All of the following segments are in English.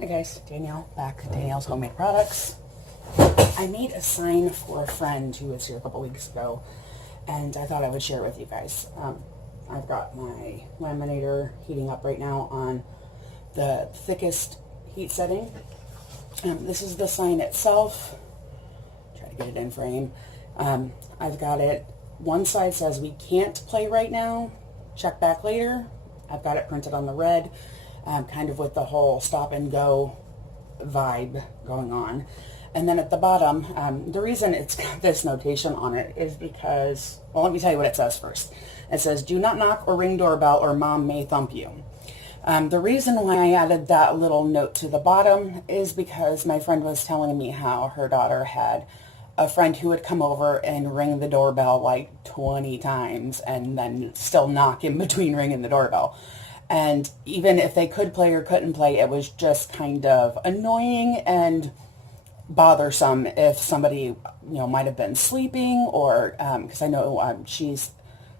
Hi guys, Danielle, back at Danielle's Homemade Products. I made a sign for a friend who was here a couple weeks ago, and I thought I would share it with you guys. I've got my laminator heating up right now on the thickest heat setting. This is the sign itself. Try to get it in frame. I've got it, one side says we can't play right now, check back later. I've got it printed on the red, kind of with the whole stop and go vibe going on. And then at the bottom, the reason it's got this notation on it is because, well, let me tell you what it says first. It says, do not knock or ring doorbell or mom may thump you. The reason why I added that little note to the bottom is because my friend was telling me how her daughter had a friend who would come over and ring the doorbell like 20 times and then still knock in between ringing the doorbell. And even if they could play or couldn't play, it was just kind of annoying and bothersome if somebody, might have been sleeping or, because I know she's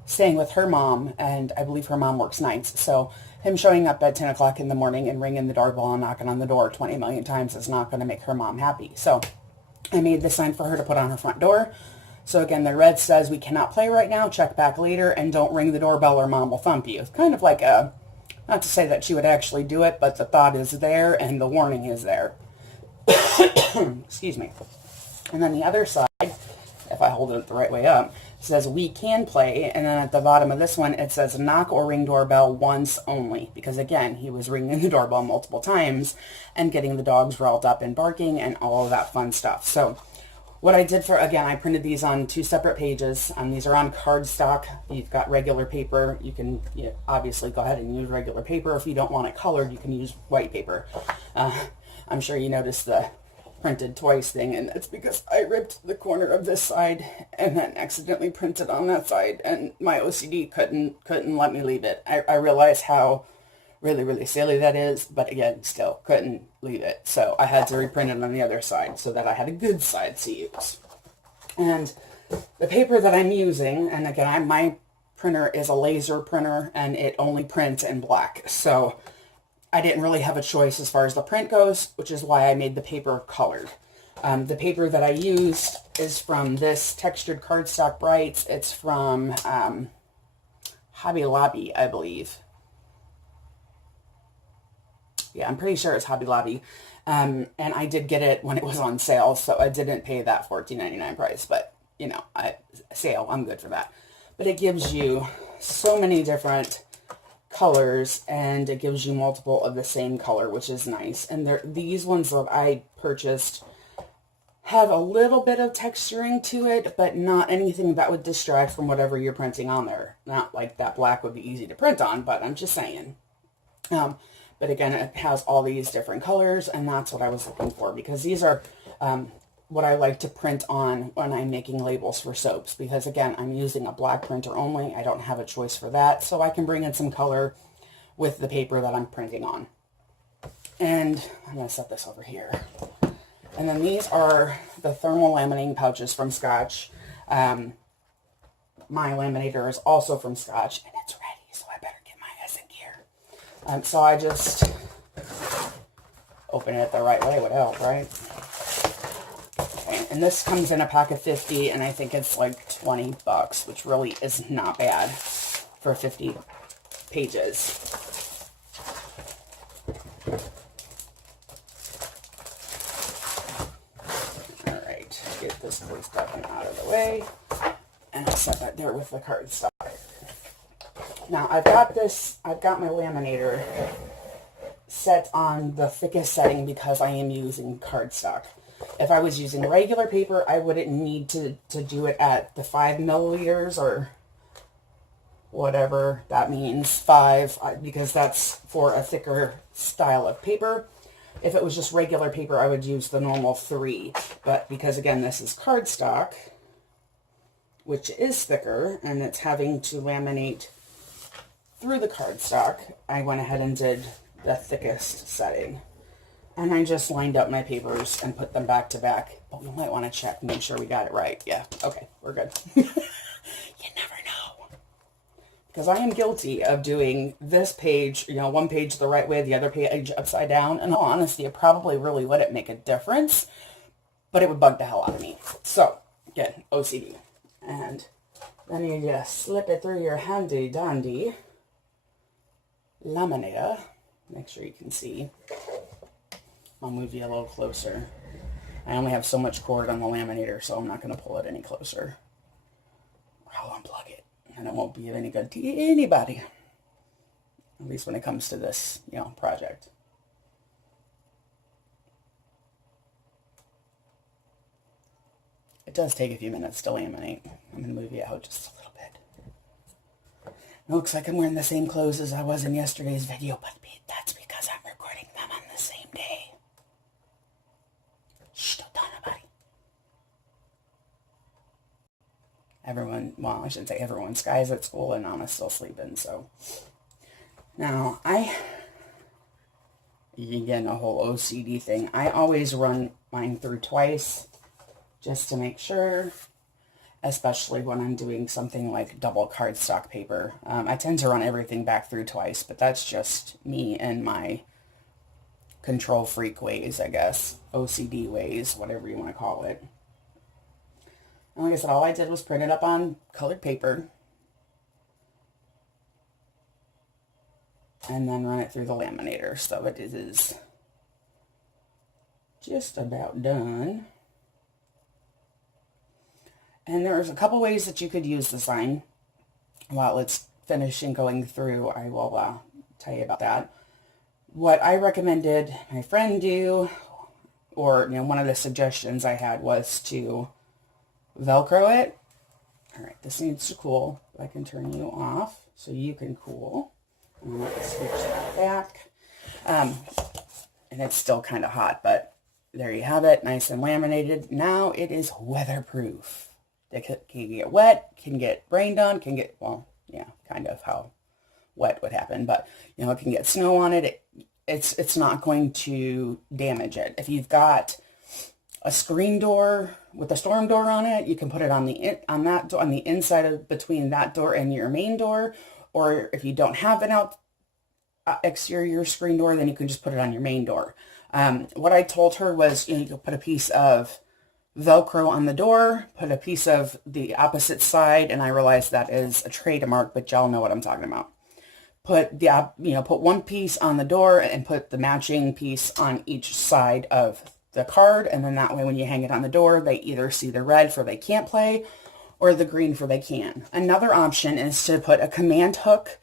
staying with her mom, and I believe her mom works nights. So him showing up at 10 o'clock in the morning and ringing the doorbell and knocking on the door 20 million times is not going to make her mom happy. So I made this sign for her to put on her front door. So again, the red says, we cannot play right now, check back later, and don't ring the doorbell or mom will thump you. It's kind of like a, not to say that she would actually do it, but the thought is there and the warning is there. Excuse me. And then the other side, if I hold it the right way up, says we can play, and then at the bottom of this one it says knock or ring doorbell once only, because again, he was ringing the doorbell multiple times and getting the dogs riled up and barking and all of that fun stuff. So what I did again, I printed these on 2 separate pages. These are on cardstock. You've got regular paper. You can obviously go ahead and use regular paper. If you don't want it colored, you can use white paper. I'm sure you noticed the printed twice thing, and that's because I ripped the corner of this side and then accidentally printed on that side, and my OCD couldn't let me leave it. I realize how really silly that is, but again, still couldn't leave it. So I had to reprint it on the other side so that I had a good side to use. And the paper that I'm using, and again, my printer is a laser printer and it only prints in black. So I didn't really have a choice as far as the print goes, which is why I made the paper colored. The paper that I used is from this Textured Cardstock Brights. It's from Hobby Lobby, I believe. Yeah, I'm pretty sure it's Hobby Lobby. And I did get it when it was on sale, so I didn't pay that $14.99 price. But, sale, I'm good for that. But it gives you so many different colors, and it gives you multiple of the same color, which is nice. And these ones that I purchased have a little bit of texturing to it, but not anything that would distract from whatever you're printing on there. Not like that black would be easy to print on, but I'm just saying. But again, it has all these different colors, and that's what I was looking for, because these are what I like to print on when I'm making labels for soaps, because again, I'm using a black printer only. I don't have a choice for that, so I can bring in some color with the paper that I'm printing on. And I'm going to set this over here. And then these are the thermal laminating pouches from Scotch. My laminator is also from Scotch, and it's ready, so I better get my ass in gear. So I just open it the right way would help, right? And this comes in a pack of 50, and I think it's like 20 bucks, which really is not bad for 50 pages. All right, get this waste up and out of the way, and I'll set that there with the cardstock. Now I've got my laminator set on the thickest setting because I am using cardstock. If I was using regular paper, I wouldn't need to do it at the 5 milliliters or whatever that means, 5, because that's for a thicker style of paper. If it was just regular paper, I would use the normal 3. But because, again, this is cardstock, which is thicker, and it's having to laminate through the cardstock, I went ahead and did the thickest setting. And I just lined up my papers and put them back to back. But we might want to check and make sure we got it right. Yeah, okay, we're good. You never know. because I am guilty of doing this page, one page the right way, the other page upside down. And in all honesty, it probably really wouldn't make a difference, but it would bug the hell out of me. So, again, OCD. And then you just slip it through your handy dandy laminator. Make sure you can see. I'll move you a little closer. I only have so much cord on the laminator, so I'm not going to pull it any closer. I'll unplug it, and it won't be of any good to anybody. At least when it comes to this, project. It does take a few minutes to laminate. I'm going to move you out just a little bit. It looks like I'm wearing the same clothes as I was in yesterday's video, but that's because I'm recording them on the same day. Shh, don't tell nobody. Everyone, well, I shouldn't say everyone. Sky's at school and Anna's still sleeping, so. Now, again, a whole OCD thing. I always run mine through twice just to make sure, especially when I'm doing something like double cardstock paper. I tend to run everything back through twice, but that's just me and my control freak ways, I guess. OCD ways, whatever you want to call it. And like I said, all I did was print it up on colored paper and then run it through the laminator. So it is just about done. And there's a couple ways that you could use the sign while it's finishing going through. I will tell you about that. What I recommended my friend do, or one of the suggestions I had, was to Velcro it. All right, this needs to cool. I can turn you off so you can cool. And let's switch that back. And it's still kind of hot, but there you have it, nice and laminated. Now it is weatherproof. It can get wet, can get rained on, can get, well, yeah, kind of how wet would happen, but it can get snow on it. It's not going to damage it. If you've got a screen door with a storm door on it, you can put it on the inside of between that door and your main door. Or if you don't have an exterior screen door, then you can just put it on your main door. What I told her was, you could put a piece of Velcro on the door, put a piece of the opposite side, and I realize that is a trademark, but y'all know what I'm talking about. Put put one piece on the door and put the matching piece on each side of the card, and then that way when you hang it on the door, they either see the red for they can't play or the green for they can. Another option is to put a command hook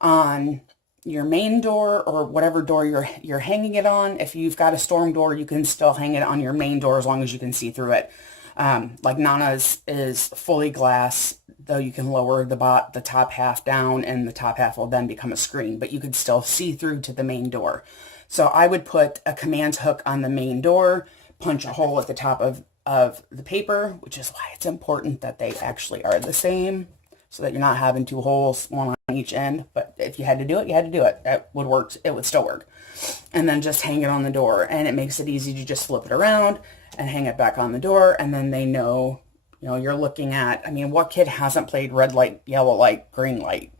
on your main door or whatever door you're hanging it on. If you've got a storm door, you can still hang it on your main door as long as you can see through it. Like Nana's is fully glass, though you can lower the top half down and the top half will then become a screen, but you could still see through to the main door. So I would put a command hook on the main door, punch a hole at the top of the paper, which is why it's important that they actually are the same, so that you're not having two holes, one on each end. But if you had to do it, you had to do it. That would work. It would still work. And then just hang it on the door. And it makes it easy to just flip it around and hang it back on the door. And then they know, you're looking at, what kid hasn't played red light, yellow light, green light?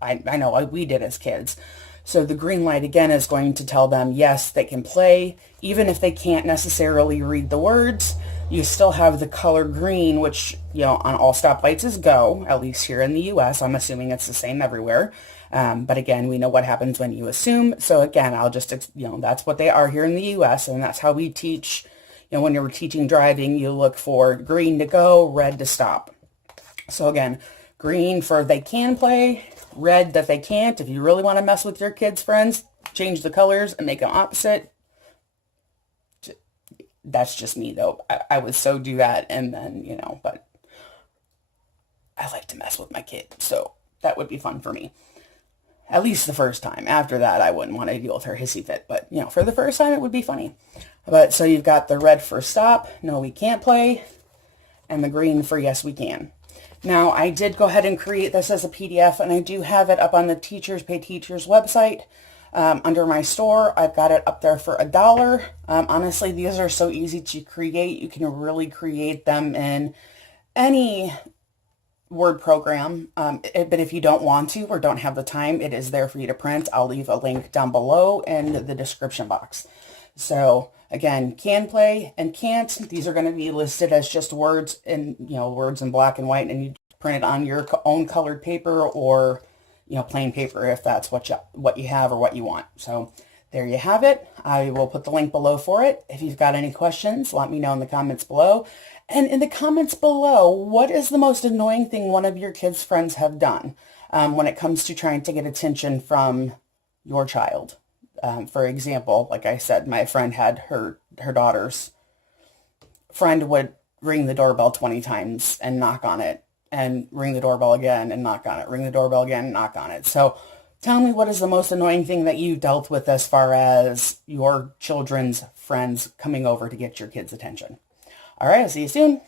I know we did as kids. So the green light, again, is going to tell them, yes, they can play. Even if they can't necessarily read the words, you still have the color green, which, on all stoplights is go, at least here in the U.S. I'm assuming it's the same everywhere. But again, we know what happens when you assume. So again, I'll just, that's what they are here in the U.S. And that's how we teach, when you're teaching driving, you look for green to go, red to stop. So again, green for they can play, red that they can't. If you really want to mess with your kids' friends, change the colors and make them opposite. That's just me, though. I would so do that, and then, but I like to mess with my kid, so that would be fun for me. At least the first time. After that, I wouldn't want to deal with her hissy fit, but, for the first time, it would be funny. But, so you've got the red for stop, no, we can't play, and the green for yes, we can. Now, I did go ahead and create this as a PDF, and I do have it up on the Teachers Pay Teachers website. Under my store, I've got it up there for $1. Honestly, these are so easy to create. You can really create them in any Word program. But if you don't want to or don't have the time, it is there for you to print. I'll leave a link down below in the description box. So again, can play and can't. These are going to be listed as just words in, words in black and white, and you print it on your own colored paper or, plain paper if that's what you have or what you want. So there you have it. I will put the link below for it. If you've got any questions, let me know in the comments below. And in the comments below, what is the most annoying thing one of your kids' friends have done when it comes to trying to get attention from your child? For example, like I said, my friend had her daughter's friend would ring the doorbell 20 times and knock on it, and ring the doorbell again and knock on it, ring the doorbell again and knock on it. So tell me, what is the most annoying thing that you dealt with as far as your children's friends coming over to get your kids' attention? All right, I'll see you soon.